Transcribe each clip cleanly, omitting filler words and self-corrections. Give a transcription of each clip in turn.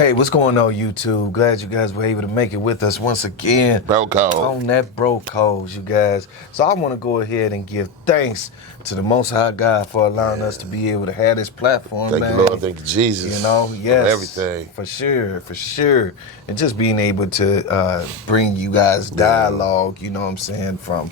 Hey, what's going on, YouTube? Glad you guys were able to make it with us once again. Bro code. On that bro codes, you guys. So I want to go ahead and give thanks to the Most High God for allowing us to be able to have this platform, Thank man. you, Lord. Thank you, Jesus. You know, yes. For everything. For sure. And just being able to bring you guys dialogue, you know what I'm saying, from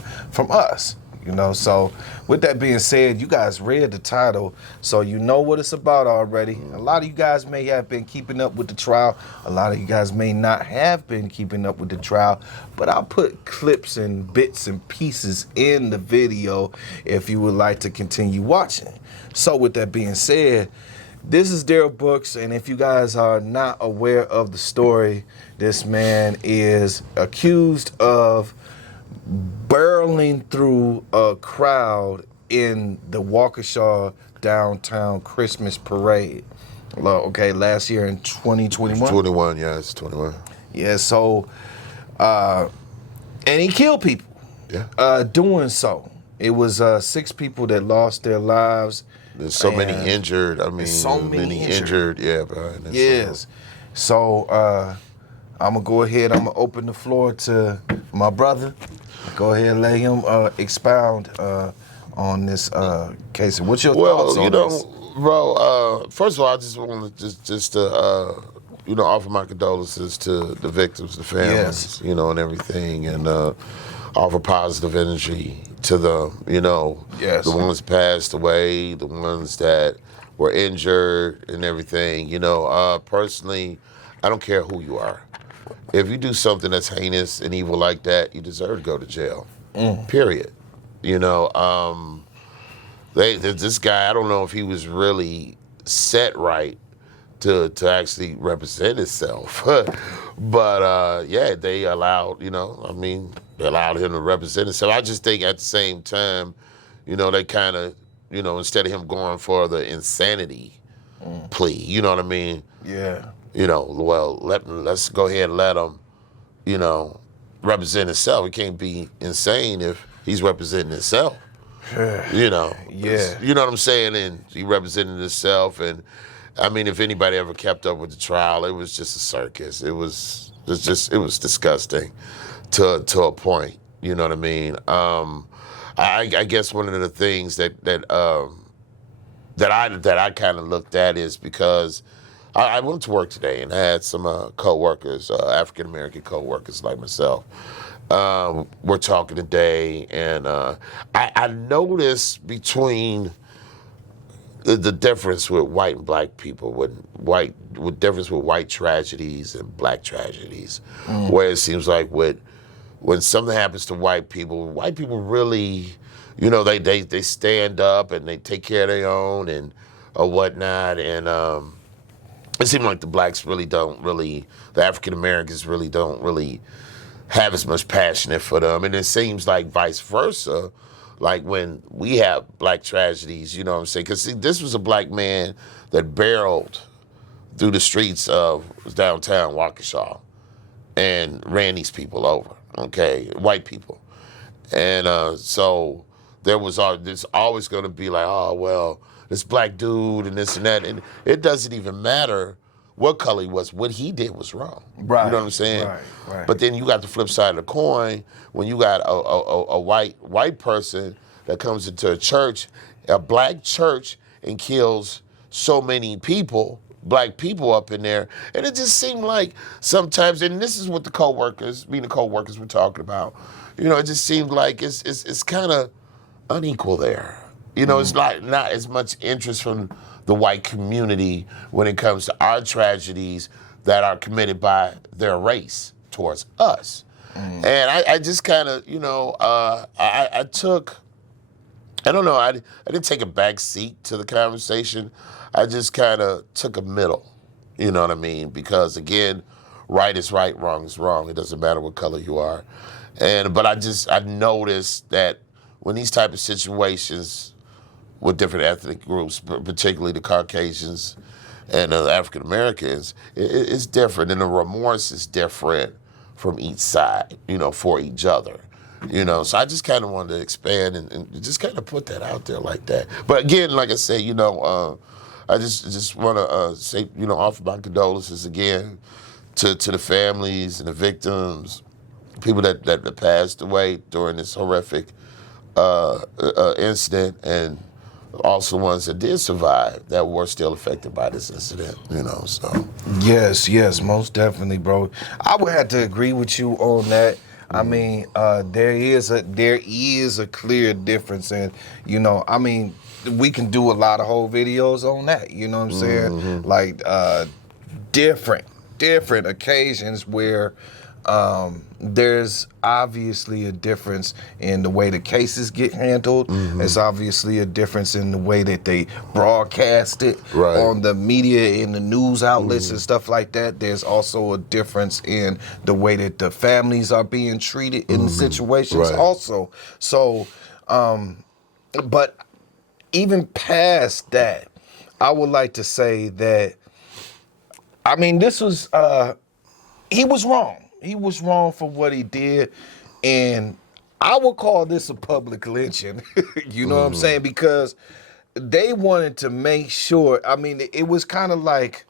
us. You know, so with that being said, you guys read the title, so you know what it's about already. A lot of you guys may have been keeping up with the trial. A lot of you guys may not have been keeping up with the trial, but I'll put clips and bits and pieces in the video if you would like to continue watching. So with that being said, this is Darrell Books, and if you guys are not aware of the story, this man is accused of barreling through a crowd in the Waukesha downtown Christmas parade. Okay, last year in 2021. 21, yes, 21. Yeah, so and he killed people. Yeah. Doing so. It was 6 people that lost their lives. There's so many injured. I mean, so many injured. Yeah, bro. Yes. So I'm gonna go ahead. I'm gonna open the floor to my brother. Go ahead and let him expound on this case. What's your thoughts on this? Bro, first of all, I just want to offer my condolences to the victims, the families, and everything, and offer positive energy to them, the ones passed away, the ones that were injured and everything. Personally, I don't care who you are. If you do something that's heinous and evil like that, you deserve to go to jail. Period. This guy, I don't know if he was really set right to actually represent himself. But they allowed, they allowed him to represent himself. I just think at the same time, they kind of, instead of him going for the insanity plea, you know what I mean? Yeah. Let's go ahead and let him, represent himself. He can't be insane if he's representing himself. Yeah. You know what I'm saying? And he represented himself. And I mean, if anybody ever kept up with the trial, it was just a circus. It was disgusting to a point. You know what I mean? I guess one of the things that I kind of looked at is because I went to work today and I had some co-workers, African-American co-workers like myself. We're talking today, and I noticed between the difference with white and black people, with difference with white tragedies and black tragedies, where it seems like when something happens to white people really, they stand up and they take care of their own and or whatnot, and it seems like the African Americans really don't really have as much passion for them. And it seems like vice versa, like when we have black tragedies, you know what I'm saying? Because this was a black man that barreled through the streets of downtown Waukesha and ran these people over, okay, white people. And so there's always going to be like, oh, well, this black dude and this and that. And it doesn't even matter what color he was. What he did was wrong. Right. You know what I'm saying? Right. But then you got the flip side of the coin when you got a white person that comes into a church, a black church, and kills so many people, black people up in there. And it just seemed like sometimes, and this is what the co-workers were talking about, it just seemed like it's kind of unequal there. It's not as much interest from the white community when it comes to our tragedies that are committed by their race towards us. And I just kind of, I didn't take a back seat to the conversation. I just kind of took a middle, you know what I mean? Because again, right is right, wrong is wrong. It doesn't matter what color you are. But I noticed that when these type of situations with different ethnic groups, particularly the Caucasians and the African Americans, it's different, and the remorse is different from each side, for each other. So I just kind of wanted to expand and just kind of put that out there like that. But again, like I said, I just want to say, offer my condolences again to the families and the victims, people that passed away during this horrific incident, and also ones that did survive that were still affected by this incident. So. Yes, most definitely, bro. I would have to agree with you on that. I mean, there is a clear difference, and we can do a lot of whole videos on that. You know what I'm saying? Like different occasions where there's obviously a difference in the way the cases get handled. There's obviously a difference in the way that they broadcast it on the media, in the news outlets and stuff like that. There's also a difference in the way that the families are being treated in the situations also. So, but even past that, I would like to say that, this was, he was wrong. He was wrong for what he did, and I would call this a public lynching. You know what I'm saying? Because they wanted to make sure. It was kind of like,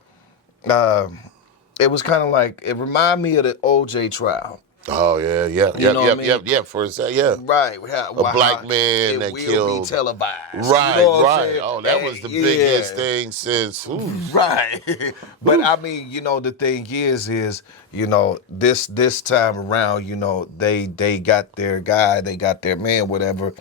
it reminded me of the OJ trial. Oh yeah. For a second, yeah. Right. A black man that killed. It will be televised. Right, you know right. Oh, that was the biggest thing since. Right. But the thing is, this time around, they got their guy, they got their man, whatever.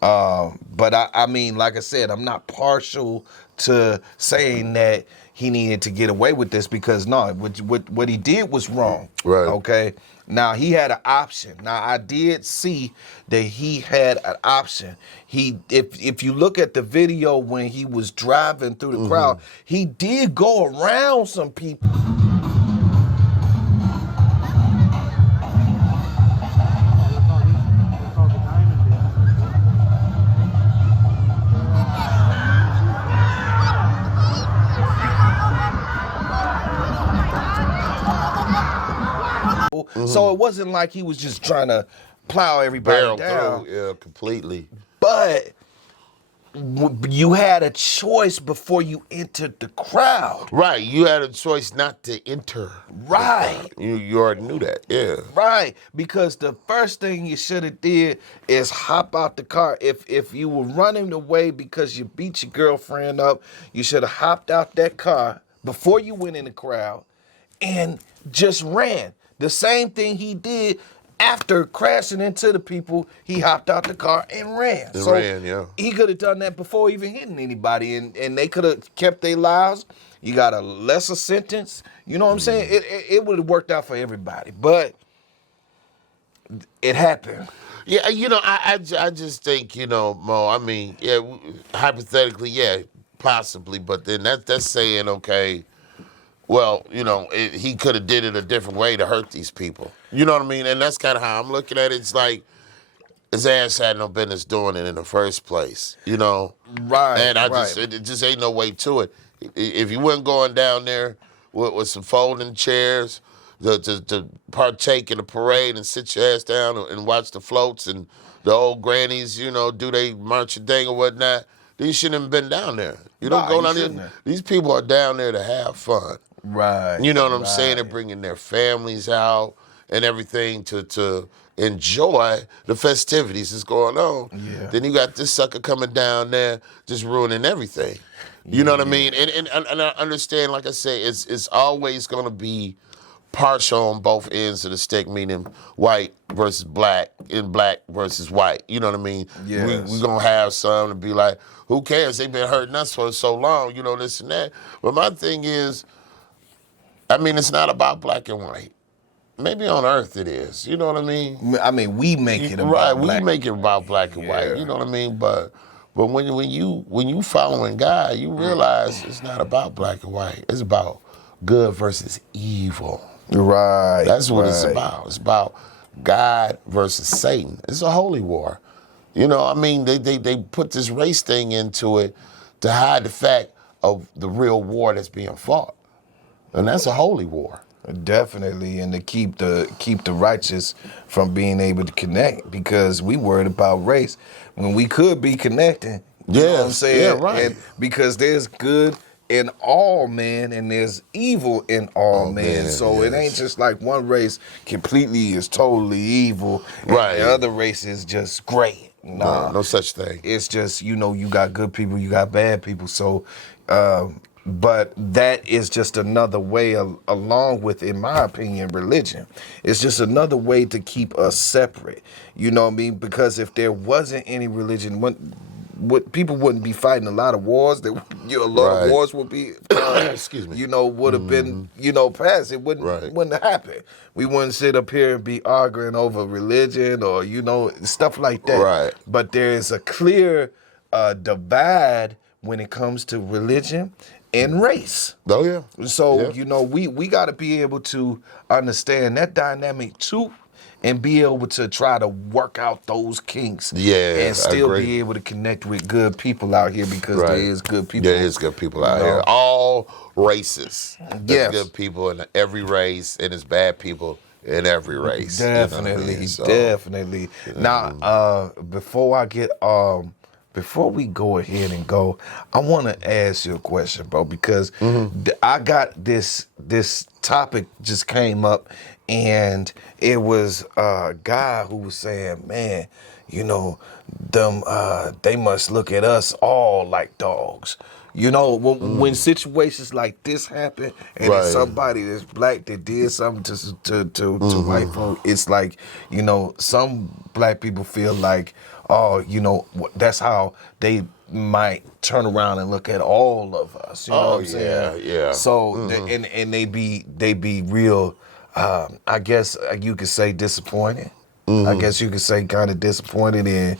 But like I said, I'm not partial to saying that he needed to get away with this, because no, what he did was wrong. Right. Okay. Now, he had an option. Now, I did see that he had an option. If you look at the video when he was driving through the crowd, he did go around some people. So it wasn't like he was just trying to plow everybody down. Through, yeah, completely. But you had a choice before you entered the crowd. Right, you had a choice not to enter. Right. You already knew that, yeah. Right, because the first thing you should have did is hop out the car. If you were running away because you beat your girlfriend up, you should have hopped out that car before you went in the crowd and just ran. The same thing he did after crashing into the people. He hopped out the car and ran. He could have done that before even hitting anybody, and they could have kept their lives. You got a lesser sentence. You know what I'm saying? It would have worked out for everybody, but it happened. Yeah, I just think, Mo, hypothetically, yeah, possibly, but then that's saying, okay, well, he could have did it a different way to hurt these people. You know what I mean? And that's kind of how I'm looking at it. It's like his ass had no business doing it in the first place, Right. And it just ain't no way to it. If you weren't going down there with some folding chairs to partake in the parade and sit your ass down and watch the floats and the old grannies, do they march a thing or whatnot, then you shouldn't have been down there. You don't go down there. These people are down there to have fun. Right. You know what I'm saying? They're bringing their families out and everything to enjoy the festivities that's going on. Yeah. Then you got this sucker coming down there just ruining everything. You know what I mean? And I understand, like I say, it's always going to be partial on both ends of the stick, meaning white versus black and black versus white. You know what I mean? Yes. We're going to have some to be like, who cares? They've been hurting us for so long, this and that. But my thing is, it's not about black and white. Maybe on Earth it is. You know what I mean? We make it about black. We make it about black and white. You know what I mean? But when you following God, you realize it's not about black and white. It's about good versus evil. Right. That's what it's about. It's about God versus Satan. It's a holy war. They put this race thing into it to hide the fact of the real war that's being fought. And that's a holy war. Definitely, and to keep the righteous from being able to connect, because we worried about race when we could be connecting. You know what I'm saying? Yeah, right. And because there's good in all men and there's evil in all Oh, men. man, So it ain't yes. just like one race completely is totally evil and Right. the other race is just great. Nah. No such thing. It's just, you got good people, you got bad people. So, but that is just another way, along with, in my opinion, religion. It's just another way to keep us separate. You know what I mean? Because if there wasn't any religion, people wouldn't be fighting a lot of wars. A lot of Right. wars would be, Excuse me. would have been, passed. It Right. wouldn't happen. We wouldn't sit up here and be arguing over religion or stuff like that. Right. But there is a clear divide when it comes to religion and race. Oh yeah. So Yeah. we got to be able to understand that dynamic too, and be able to try to work out those kinks. Yeah, and still I agree. be able to connect with good people out here, because Right. there is good people. There is good people out know. here. All races. Yes. There's good people in every race, and there's bad people in every race. Definitely, You know what I mean? So, definitely. Now, before we go ahead and go, I want to ask you a question, bro, because I got this topic just came up, and it was a guy who was saying, man, they must look at us all like dogs. When situations like this happen, and Right. it's somebody that's black that did something to white folk, it's like, some black people feel like, oh, that's how they might turn around and look at all of us. You know what I'm saying? yeah. So and they be real. I guess you could say disappointed. I guess you could say kind of disappointed in,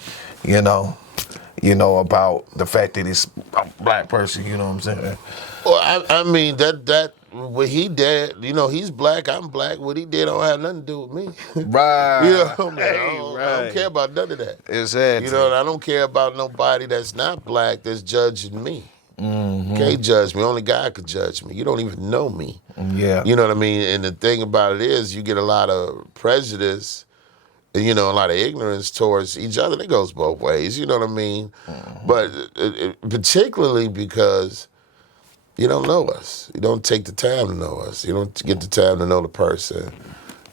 about the fact that it's a black person. You know what I'm saying? Well, I mean that what he did, he's black, I'm black. What he did don't have nothing to do with me. Right. You know what I mean? Hey, I don't care about none of that. Exactly. And I don't care about nobody that's not black that's judging me. Can't judge me. Only God could judge me. You don't even know me. Yeah. You know what I mean? And the thing about it is, you get a lot of prejudice, a lot of ignorance towards each other. It goes both ways. You know what I mean? But particularly because you don't know us. You don't take the time to know us. You don't get the time to know the person.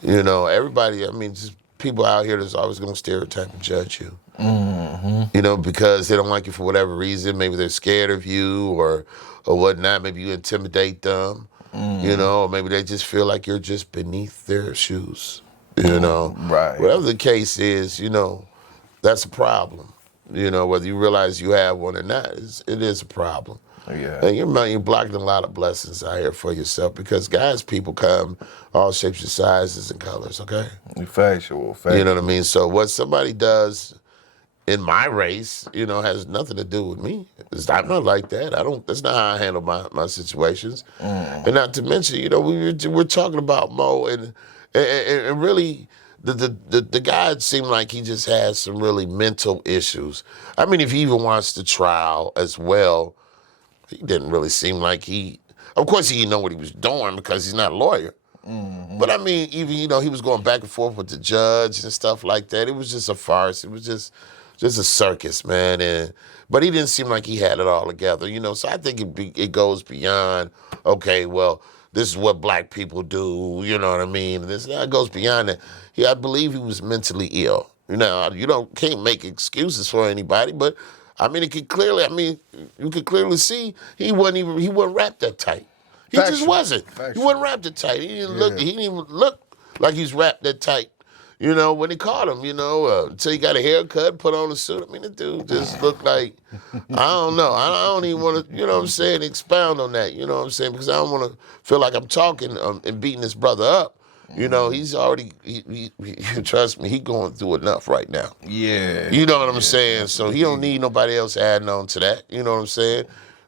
Everybody, just people out here that's always going to stereotype and judge you. Because they don't like you for whatever reason. Maybe they're scared of you or whatnot. Maybe you intimidate them. Or maybe they just feel like you're just beneath their shoes. Right. Whatever the case is, that's a problem. Whether you realize you have one or not, it is a problem. Yeah. And you're blocking a lot of blessings out here for yourself, because God's people come all shapes and sizes and colors, okay? Factual. You know what I mean? So what somebody does in my race, has nothing to do with me. I'm not like that. That's not how I handle my situations. And not to mention, we're talking about Mo, and really the guy seemed like he just has some really mental issues. If he even watched the trial as well, he didn't really seem like of course he didn't know what he was doing because he's not a lawyer. But even, he was going back and forth with the judge and stuff like that. It was just a farce. It was just a circus, man. But he didn't seem like he had it all together, So I think it goes beyond, okay, well, this is what black people do, you know what I mean? That goes beyond that. I believe he was mentally ill. You can't make excuses for anybody, but it could clearly, you could clearly see he wasn't wrapped that tight. He just wasn't. He wasn't wrapped that tight. He didn't even look like he's wrapped that tight. When he caught him, until he got a haircut, put on a suit. The dude just looked like, I don't know. I don't even want to, expound on that, because I don't want to feel like I'm talking and beating this brother up. He's already, trust me, he's going through enough right now. Yeah. You know what I'm saying? So he don't need nobody else adding on to that. You know what I'm saying?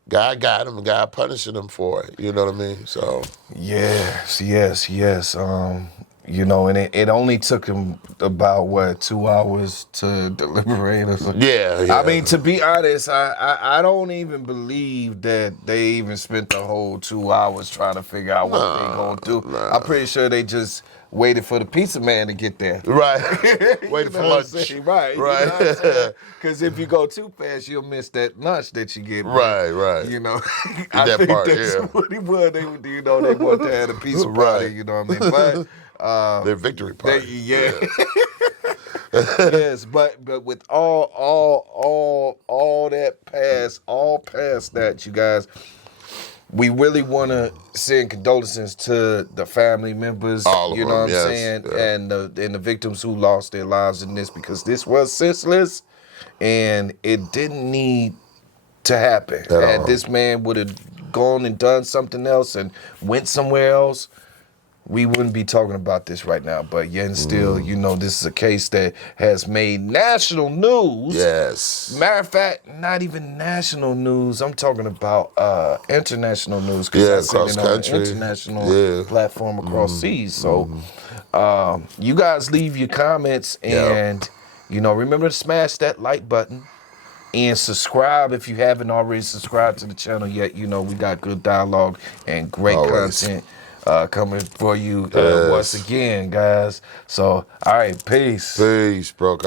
God got him, and God punishing him for it. You know what I mean? So. Yes. And it only took him about 2 hours to deliberate or something. Yeah. To be honest, I don't even believe that they even spent the whole 2 hours trying to figure out what they're gonna do. I'm pretty sure they just waited for the pizza man to get there. Right. Waiting for lunch. Right. Right. Because if you go too fast, you'll miss that lunch that you get. Right, right. You know, that I think part, that's yeah. what it was. They want to have a pizza party, you know what I mean? But their victory party. yeah. Yes, but with all that past that, you guys, we really want to send condolences to the family members, All of you know them, what I'm yes, saying, yeah. and the victims who lost their lives in this, because this was senseless and it didn't need to happen. At And all. this man would have gone and done something else and went somewhere else, we wouldn't be talking about this right now. But yet and still, you know, this is a case that has made national news. Yes. Matter of fact, not even national news. I'm talking about international news. Yeah, I seen across it on an country. international platform across seas. So you guys leave your comments and, you know, remember to smash that like button. And subscribe if you haven't already subscribed to the channel yet. You know, we got good dialogue and great content coming for you once again, guys. So, all right, peace. Peace, bro.